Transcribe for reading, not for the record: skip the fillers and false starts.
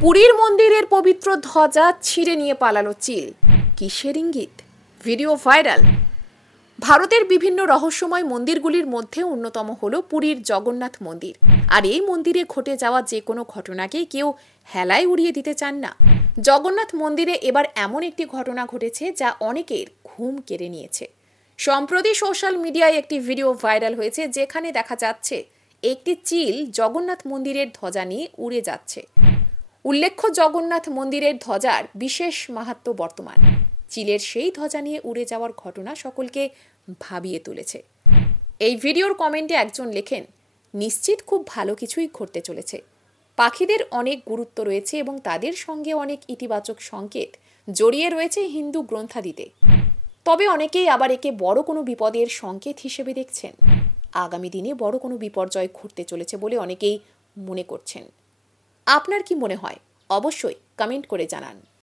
পুরীর মন্দিরের পবিত্র ধ্বজা ছিঁড়ে নিয়ে পালালো চিল। কিসের ইঙ্গিত? Video viral. ভারতের বিভিন্ন রহস্যময় মন্দিরগুলির মধ্যে অন্যতম হল পুরীর জগন্নাথ মন্দির। আর এই মন্দিরে ঘটে যাওয়া যে কোনো ঘটনাকেই কেউ হেলায় উড়িয়ে দিতে চান না। জগন্নাথ মন্দিরে এবার এমন একটি ঘটনা ঘটেছে যা অনেকের ঘুম কেড়ে নিয়েছে। সম্প্রতি সোশ্যাল মিডিয়ায় একটি ভিডিও ভাইরাল হয়েছে যেখানে দেখা যাচ্ছে একটি চিল জগন্নাথ মন্দিরের ধ্বজা নিয়ে উড়ে যাচ্ছে। উল্লেখ্য, জগন্নাথ মন্দিরের ধ্বজার বিশেষ মাহাত্ম্য বর্তমান। চিলের সেই ধ্বজা নিয়ে উড়ে যাওয়ার ঘটনা সকলকে ভাবিয়ে তুলেছে। এই ভিডিওর কমেন্টে একজন লেখেন, নিশ্চিত খুব ভালো কিছুই ঘটতে চলেছে। পাখিদের অনেক গুরুত্ব রয়েছে এবং তাদের সঙ্গে অনেক ইতিবাচক সংকেত জড়িয়ে রয়েছে হিন্দু গ্রন্থাদিতে। তবে অনেকেই আবার একে বড় কোনো বিপদের সংকেত হিসেবে দেখছেন। আগামী দিনে বড় কোনো বিপর্যয় ঘটতে চলেছে বলে অনেকেই মনে করছেন। আপনার কি মনে হয়? অবশ্যই কমেন্ট করে জানান।